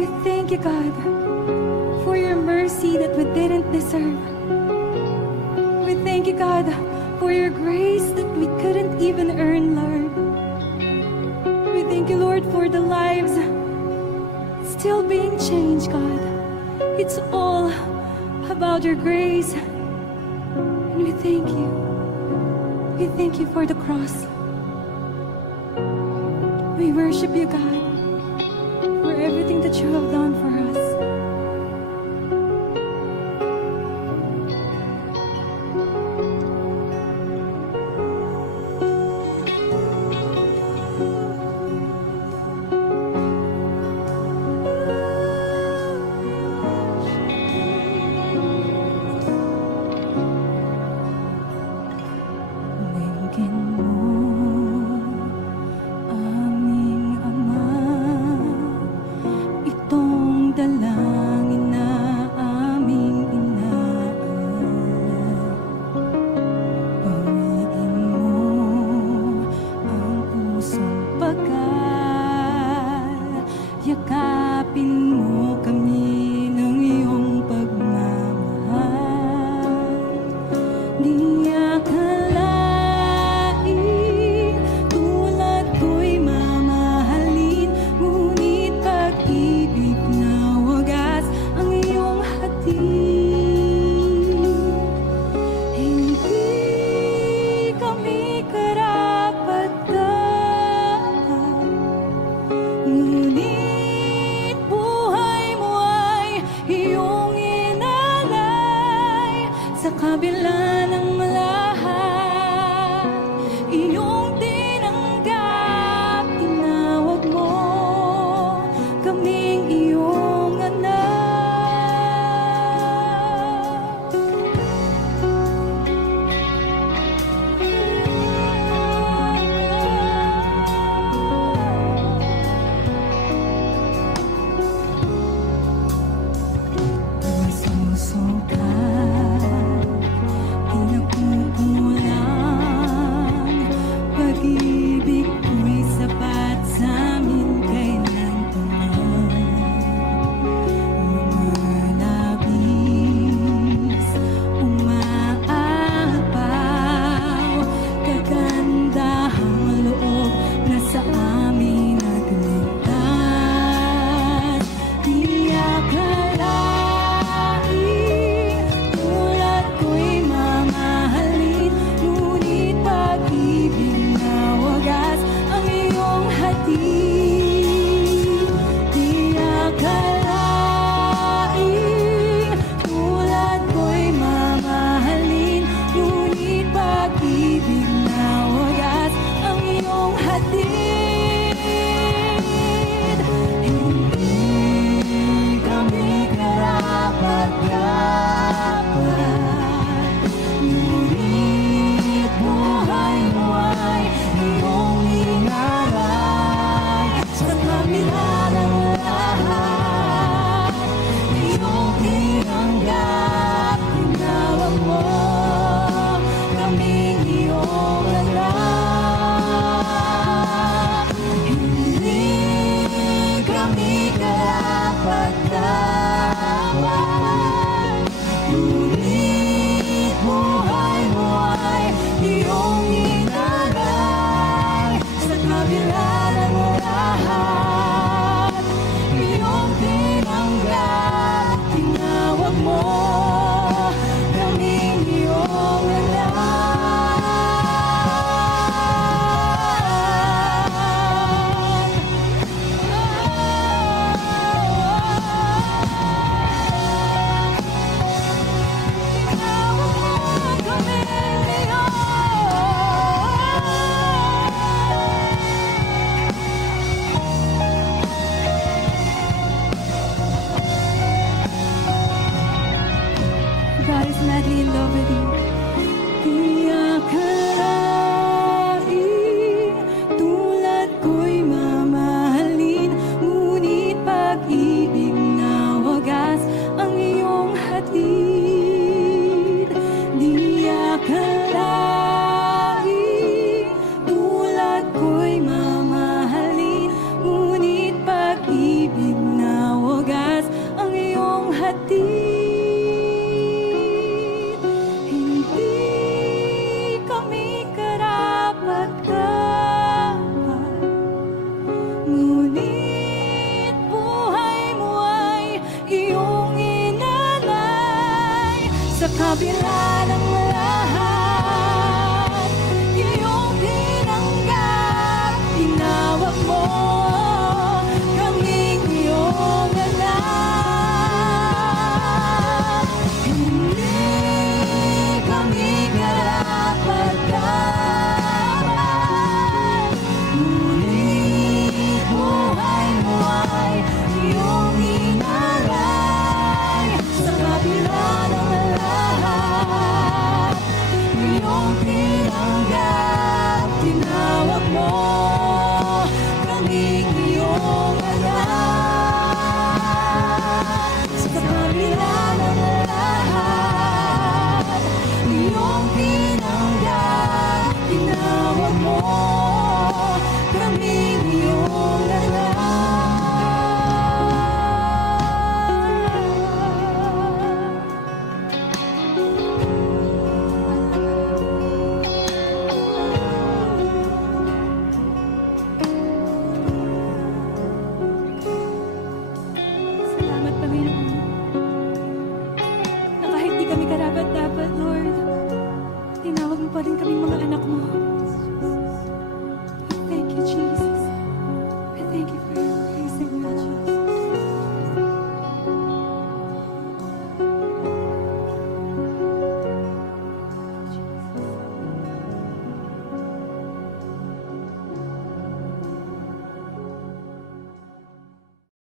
We thank you, God, for your mercy that we didn't deserve. We thank you, God, for your grace that we couldn't even earn, Lord. We thank you, Lord, for the lives still being changed, God. It's all about your grace. And we thank you. We thank you for the cross. We worship you, God, for everything that you have done for us. kabila ng lahat, iyong tinanggap, tinawag mo kaming iyong anak. Hindi kami karapat-dapat, ngunit buhay mo ay iyong inaray. Sa kabila ng lahat, iyong tinanggap, tinawag mo kaming iyong anak.